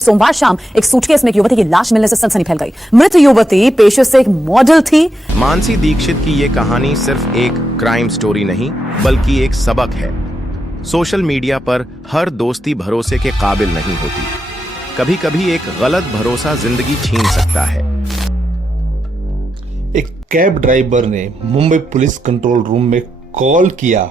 सोमवार शाम एक सूटकेस में एक युवती की लाश मिलने से सनसनी फैल गई। मृत युवती पेशे से एक मॉडल थी। मानसी दीक्षित की ये कहानी सिर्फ एक क्राइम स्टोरी नहीं बल्कि एक सबक है। सोशल मीडिया पर हर दोस्ती भरोसे के काबिल नहीं होती। कभी कभी एक गलत भरोसा जिंदगी छीन सकता है। एक कैब ड्राइवर ने मुंबई पुलिस कंट्रोल रूम में कॉल किया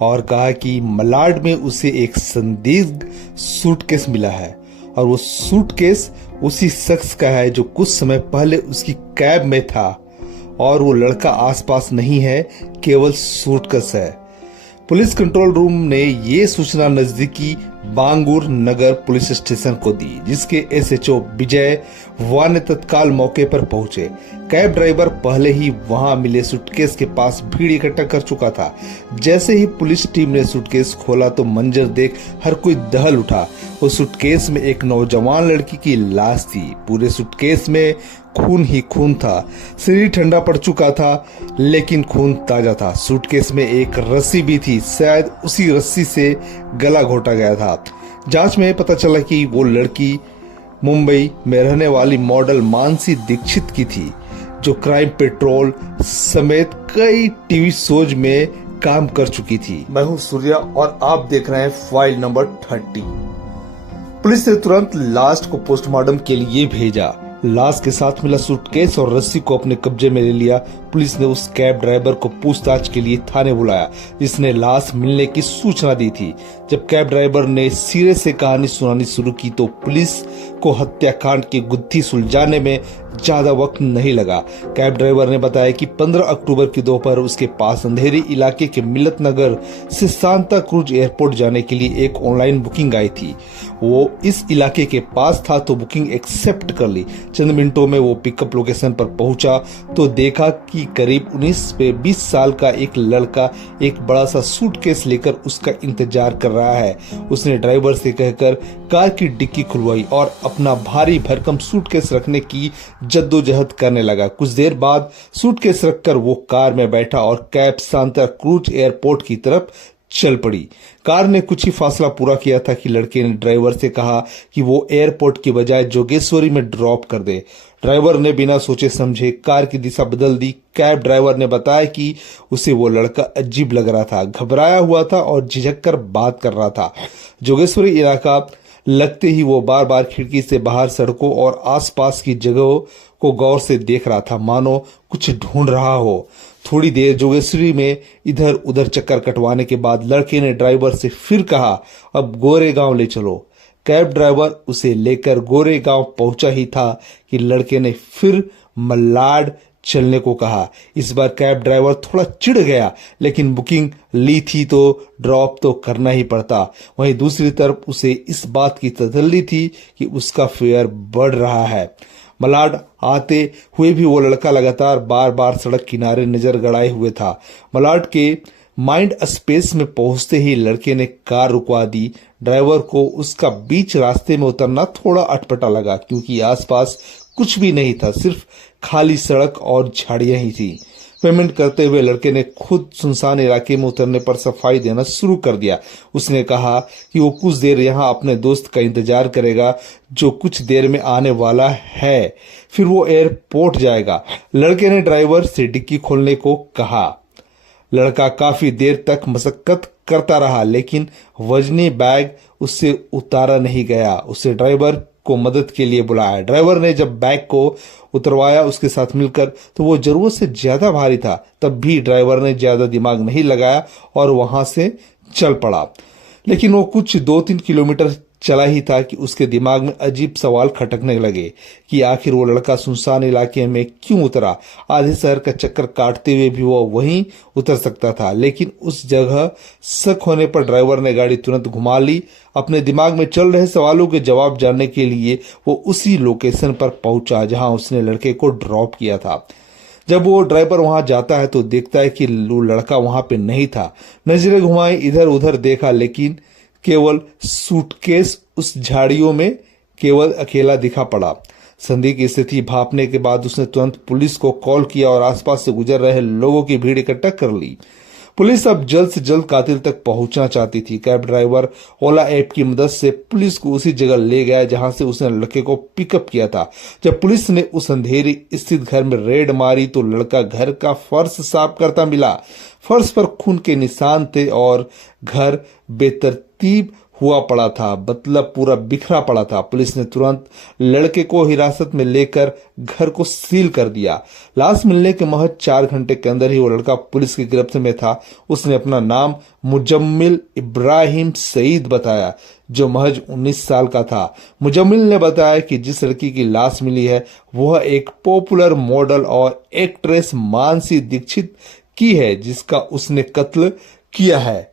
और कहा कि मलाड में उसे एक संदिग्ध सूटकेस मिला है और वो सूटकेस उसी शख्स का है जो कुछ समय पहले उसकी कैब में था और वो लड़का आसपास नहीं है, केवल सूटकेस है। पुलिस कंट्रोल रूम ने ये सूचना नजदीकी बांगूर नगर पुलिस स्टेशन को दी, जिसके एसएचओ विजय वान ने तत्काल मौके पर पहुंचे। कैब ड्राइवर पहले ही वहां मिले सूटकेस के पास भीड़ इकट्ठा कर चुका था। जैसे ही पुलिस टीम ने सूटकेस खोला तो मंजर देख हर कोई दहल उठा। उस सूटकेस में एक नौजवान लड़की की लाश थी। पूरे सूटकेस में खून ही खून था। शरीर ठंडा पड़ चुका था लेकिन खून ताजा था। सूटकेस में एक रस्सी भी थी, शायद उसी रस्सी से गला घोटा गया था। जांच में पता चला कि वो लड़की मुंबई में रहने वाली मॉडल मानसी दीक्षित की थी, जो क्राइम पेट्रोल समेत कई टीवी शोज में काम कर चुकी थी। मैं हूं सूर्या और आप देख रहे हैं फाइल नंबर 30। पुलिस ने तुरंत लाश को पोस्टमार्टम के लिए भेजा। लाश के साथ मिला सूटकेस और रस्सी को अपने कब्जे में ले लिया। पुलिस ने उस कैब ड्राइवर को पूछताछ के लिए थाने बुलाया, जिसने लाश मिलने की सूचना दी थी। जब कैब ड्राइवर ने सिरे से कहानी सुनानी शुरू की तो पुलिस को हत्याकांड की गुत्थी सुलझाने में ज्यादा वक्त नहीं लगा। कैब ड्राइवर ने बताया कि 15 अक्टूबर की दोपहर उसके पास अंधेरी इलाके के मिलत नगर से सांता क्रूज एयरपोर्ट जाने के लिए एक ऑनलाइन बुकिंग आई थी। वो इस इलाके के पास था तो बुकिंग एक्सेप्ट कर ली। चंद मिनटों में वो पिकअप लोकेशन पर पहुंचा तो देखा कि करीब 19 से 20 साल का एक लड़का एक बड़ा सा सूटकेस लेकर उसका इंतजार कर रहा है। उसने ड्राइवर से कहकर कार की डिक्की खुलवाई और अपना भारी भरकम सूटकेस रखने की जद्दोजहद करने लगा। कुछ देर बाद सूटकेस रखकर वो कार में बैठा और कैब सांता क्रूज एयरपोर्ट की तरफ चल पड़ी। कार ने कुछ ही फासला पूरा किया था कि लड़के ने ड्राइवर से कहा कि वो एयरपोर्ट की बजाय जोगेश्वरी में ड्रॉप कर दे। ड्राइवर ने बिना सोचे समझे कार की दिशा बदल दी। कैब ड्राइवर ने बताया कि उसे वो लड़का अजीब लग रहा था, घबराया हुआ था और झिझक कर बात कर रहा था। जोगेश्वरी इलाका लगते ही वो बार बार खिड़की से बाहर सड़कों और आसपास की जगहों को गौर से देख रहा था, मानो कुछ ढूंढ रहा हो। थोड़ी देर जोगेश्वरी में इधर उधर चक्कर कटवाने के बाद लड़के ने ड्राइवर से फिर कहा, अब गोरेगांव ले चलो। कैब ड्राइवर उसे लेकर गोरेगांव पहुंचा ही था कि लड़के ने फिर मलाड चलने को कहा। इस बार कैब ड्राइवर थोड़ा चिढ़ गया, लेकिन बुकिंग ली थी तो ड्रॉप तो करना ही पड़ता। वहीं दूसरी तरफ उसे इस बात की तसल्ली थी कि उसका फेयर बढ़ रहा है। मलाड आते हुए भी वो लड़का लगातार बार बार सड़क किनारे नजर गड़ाए हुए था। मलाड के माइंड स्पेस में पहुंचते ही लड़के ने कार रुकवा दी। ड्राइवर को उसका बीच रास्ते में उतरना थोड़ा अटपटा लगा, क्योंकि आसपास कुछ भी नहीं था, सिर्फ खाली सड़क और झाड़ियां ही थी। पेमेंट करते हुए लड़के ने खुद सुनसान इलाके में उतरने पर सफाई देना शुरू कर दिया। उसने कहा कि वो कुछ देर यहाँ अपने दोस्त का इंतजार करेगा, जो कुछ देर में आने वाला है, फिर वो एयरपोर्ट जाएगा। लड़के ने ड्राइवर से डिक्की खोलने को कहा। लड़का काफी देर तक मशक्कत करता रहा, लेकिन वजनी बैग उससे उतारा नहीं गया। उससे ड्राइवर को मदद के लिए बुलाया। ड्राइवर ने जब बैग को उतरवाया उसके साथ मिलकर तो वो जरूरत से ज्यादा भारी था। तब भी ड्राइवर ने ज्यादा दिमाग नहीं लगाया और वहां से चल पड़ा। लेकिन वो कुछ 2-3 किलोमीटर चला ही था कि उसके दिमाग में अजीब सवाल खटकने लगे कि आखिर वो लड़का सुनसान इलाके में क्यों उतरा। आधे शहर का चक्कर काटते हुए भी वो वहीं उतर सकता था, लेकिन उस जगह शक होने पर ड्राइवर ने गाड़ी तुरंत घुमा ली। अपने दिमाग में चल रहे सवालों के जवाब जानने के लिए वो उसी लोकेशन पर पहुंचा जहां उसने लड़के को ड्रॉप किया था। जब वो ड्राइवर वहां जाता है तो देखता है कि वो लड़का वहां पे नहीं था। नजरें घुमाई, इधर उधर देखा, लेकिन केवल सूटकेस उस झाड़ियों में केवल अकेला दिखा पड़ा। संदिग्ध की स्थिति भांपने के बाद उसने तुरंत पुलिस को कॉल किया और आसपास से गुजर रहे लोगों की भीड़ इकट्ठा कर ली। पुलिस अब जल्द से जल्द कातिल तक पहुंचना चाहती थी। कैब ड्राइवर ओला ऐप की मदद से पुलिस को उसी जगह ले गया जहां से उसने लड़के को पिकअप किया था। जब पुलिस ने उस अंधेरी स्थित घर में रेड मारी तो लड़का घर का फर्श साफ करता मिला। फर्श पर खून के निशान थे और घर बेतरतीब हुआ पड़ा था, मतलब पूरा बिखरा पड़ा था। पुलिस ने तुरंत लड़के को हिरासत में लेकर घर को सील कर दिया। लाश मिलने के महज 4 घंटे के अंदर ही वो लड़का पुलिस की गिरफ्त में था। उसने अपना नाम मुजम्मिल इब्राहिम सईद बताया, जो महज 19 साल का था। मुजम्मिल ने बताया कि जिस लड़की की लाश मिली है वह एक पॉपुलर मॉडल और एक्ट्रेस मानसी दीक्षित की है, जिसका उसने कत्ल किया है।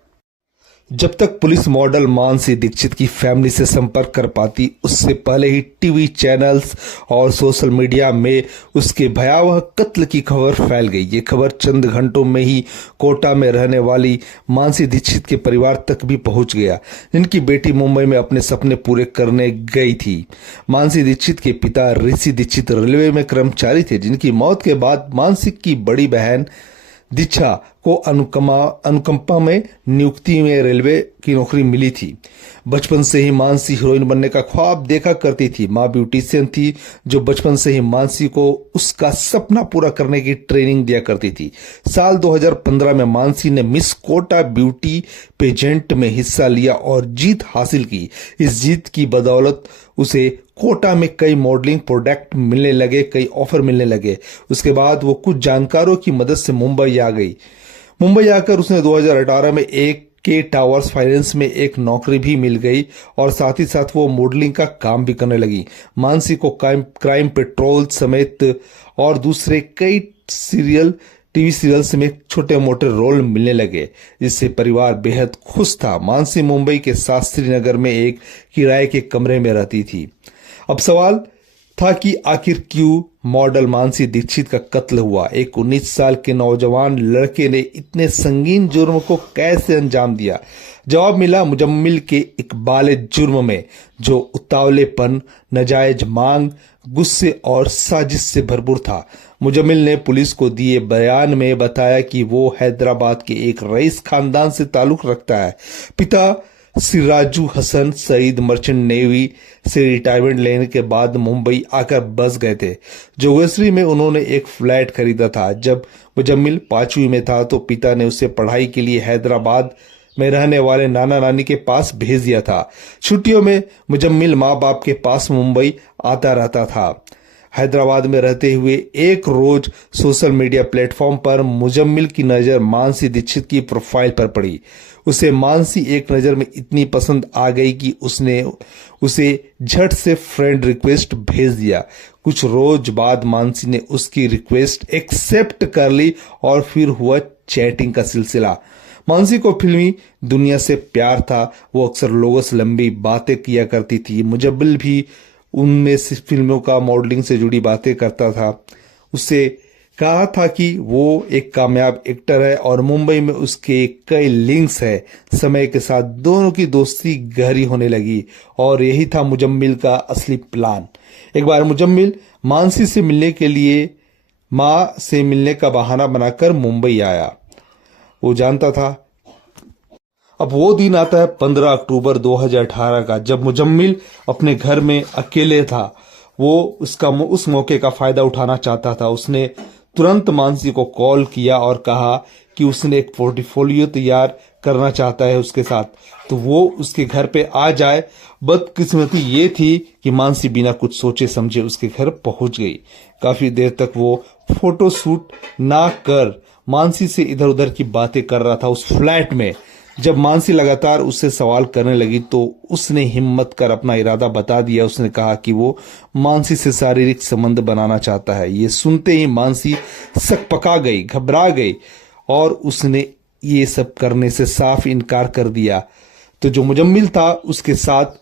जब तक पुलिस मॉडल मानसी दीक्षित की फैमिली से संपर्क कर पाती, उससे पहले ही टीवी चैनल्स और सोशल मीडिया में उसके भयावह कत्ल की खबर फैल गई। ये खबर चंद घंटों में ही कोटा में रहने वाली मानसी दीक्षित के परिवार तक भी पहुंच गया, जिनकी बेटी मुंबई में अपने सपने पूरे करने गई थी। मानसी दीक्षित के पिता ऋषि दीक्षित रेलवे में कर्मचारी थे, जिनकी मौत के बाद मानसी की बड़ी बहन दीक्षा को अनुकंपा में नियुक्ति में रेलवे की नौकरी मिली थी। बचपन से ही मानसी हीरोइन बनने का ख्वाब देखा करती थी। माँ ब्यूटिशियन थी, जो बचपन से ही मानसी को उसका सपना पूरा करने की ट्रेनिंग दिया करती थी। साल 2015 में मानसी ने मिस कोटा ब्यूटी पेजेंट में हिस्सा लिया और जीत हासिल की। इस जीत की बदौलत उसे कोटा में कई मॉडलिंग प्रोडक्ट मिलने लगे, कई ऑफर मिलने लगे। उसके बाद वो कुछ जानकारों की मदद से मुंबई आ गई। मुंबई आकर उसने 2018 में एक के टावर्स फाइनेंस में एक नौकरी भी मिल गई और साथ ही साथ वो मॉडलिंग का काम भी करने लगी। मानसी को क्राइम पेट्रोल समेत और दूसरे कई टीवी सीरियल्स में छोटे मोटे रोल मिलने लगे, जिससे परिवार बेहद खुश था। मानसी मुंबई के शास्त्री नगर में एक किराए के कमरे में रहती थी। अब सवाल था कि आखिर क्यों मॉडल मानसी दीक्षित का कत्ल हुआ। एक 19 साल के नौजवान लड़के ने इतने संगीन जुर्म को कैसे अंजाम दिया? जवाब मिला मुजम्मिल के इकबाल जुर्म में, जो उतावलेपन, नाजायज मांग, गुस्से और साजिश से भरपूर था। मुजम्मिल ने पुलिस को दिए बयान में बताया कि वो हैदराबाद के एक रईस खानदान से ताल्लुक रखता है। पिता सिराजू हसन सईद मर्चेंट नेवी से रिटायरमेंट लेने के बाद मुंबई आकर बस गए थे। जोगेश्वरी में उन्होंने एक फ्लैट खरीदा था। जब मुजम्मिल 5वीं में था तो पिता ने उसे पढ़ाई के लिए हैदराबाद में रहने वाले नाना नानी के पास भेज दिया था। छुट्टियों में मुजम्मिल माँ बाप के पास मुंबई आता रहता था। हैदराबाद में रहते हुए एक रोज सोशल मीडिया प्लेटफॉर्म पर मुजम्मिल की नजर मानसी दीक्षित की प्रोफाइल पर पड़ी। उसे मानसी एक नजर में इतनी पसंद आ गई कि उसने उसे झट से फ्रेंड रिक्वेस्ट भेज दिया। कुछ रोज बाद मानसी ने उसकी रिक्वेस्ट एक्सेप्ट कर ली और फिर हुआ चैटिंग का सिलसिला। मानसी को फिल्मी दुनिया से प्यार था। वो अक्सर लोगों से लंबी बातें किया करती थी। मुजम्मिल भी उनमें से फिल्मों का मॉडलिंग से जुड़ी बातें करता था। उससे कहा था कि वो एक कामयाब एक्टर है और मुंबई में उसके कई लिंक्स है। समय के साथ दोनों की दोस्ती गहरी होने लगी और यही था मुजम्मिल का असली प्लान। एक बार मुजम्मिल मानसी से मिलने के लिए माँ से मिलने का बहाना बनाकर मुंबई आया। वो जानता था अब वो दिन आता है 15 अक्टूबर 2018 का, जब मुजम्मिल अपने घर में अकेले था। वो उस मौके का फायदा उठाना चाहता था। उसने तुरंत मानसी को कॉल किया और कहा कि उसने एक पोर्टफोलियो तैयार करना चाहता है उसके साथ, तो वो उसके घर पे आ जाए। बदकिस्मती ये थी कि मानसी बिना कुछ सोचे समझे उसके घर पहुंच गई। काफी देर तक वो फोटो शूट ना कर मानसी से इधर उधर की बातें कर रहा था उस फ्लैट में। जब मानसी लगातार उससे सवाल करने लगी तो उसने हिम्मत कर अपना इरादा बता दिया। उसने कहा कि वो मानसी से शारीरिक संबंध बनाना चाहता है। ये सुनते ही मानसी सकपका गई, घबरा गई और उसने ये सब करने से साफ इनकार कर दिया। तो जो मुजम्मिल था उसके साथ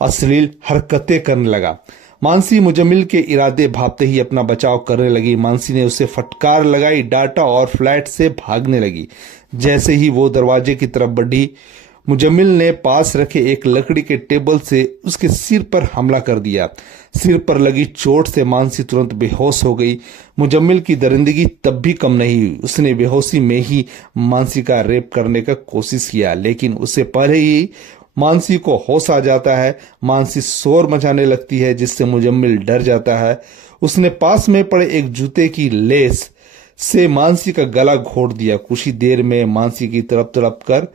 अश्लील हरकतें करने लगा। मानसी मुजम्मिल के इरादे भापते ही अपना बचाव करने लगी। मानसी ने उसे फटकार लगाई, डांटा और फ्लैट से भागने लगी। जैसे ही वो दरवाजे की तरफ बढ़ी, मुजम्मिल ने पास रखे एक लकड़ी के टेबल से उसके सिर पर हमला कर दिया। सिर पर लगी चोट से मानसी तुरंत बेहोश हो गई। मुजम्मिल की दरिंदगी तब भी कम नहीं हुई। उसने बेहोशी में ही मानसी का रेप करने का कोशिश किया, लेकिन उससे पहले ही मानसी को होश आ जाता है। मानसी शोर मचाने लगती है, जिससे मुजम्मिल डर जाता है। उसने पास में पड़े एक जूते की लेस से मानसी का गला घोट दिया। कुछ ही देर में मानसी की तड़प तड़प कर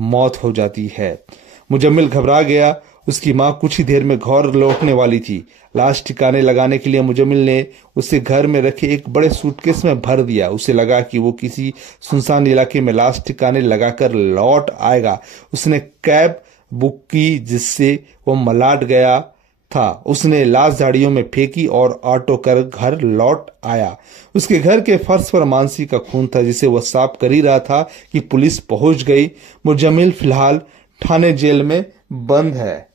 मौत हो जाती है। मुजम्मिल घबरा गया। उसकी मां कुछ ही देर में घर लौटने वाली थी। लाश ठिकाने लगाने के लिए मुजम्मिल ने उसे घर में रखे एक बड़े सूटकेस में भर दिया। उसे लगा कि वो किसी सुनसान इलाके में लाश ठिकाने लगाकर लौट आएगा। उसने कैब बुक की, जिससे वो मलाड गया था। उसने लाश झाड़ियों में फेंकी और ऑटो कर घर लौट आया। उसके घर के फर्श पर मानसी का खून था, जिसे वह साफ कर ही रहा था कि पुलिस पहुंच गई। मुजम्मिल फिलहाल थाने जेल में बंद है।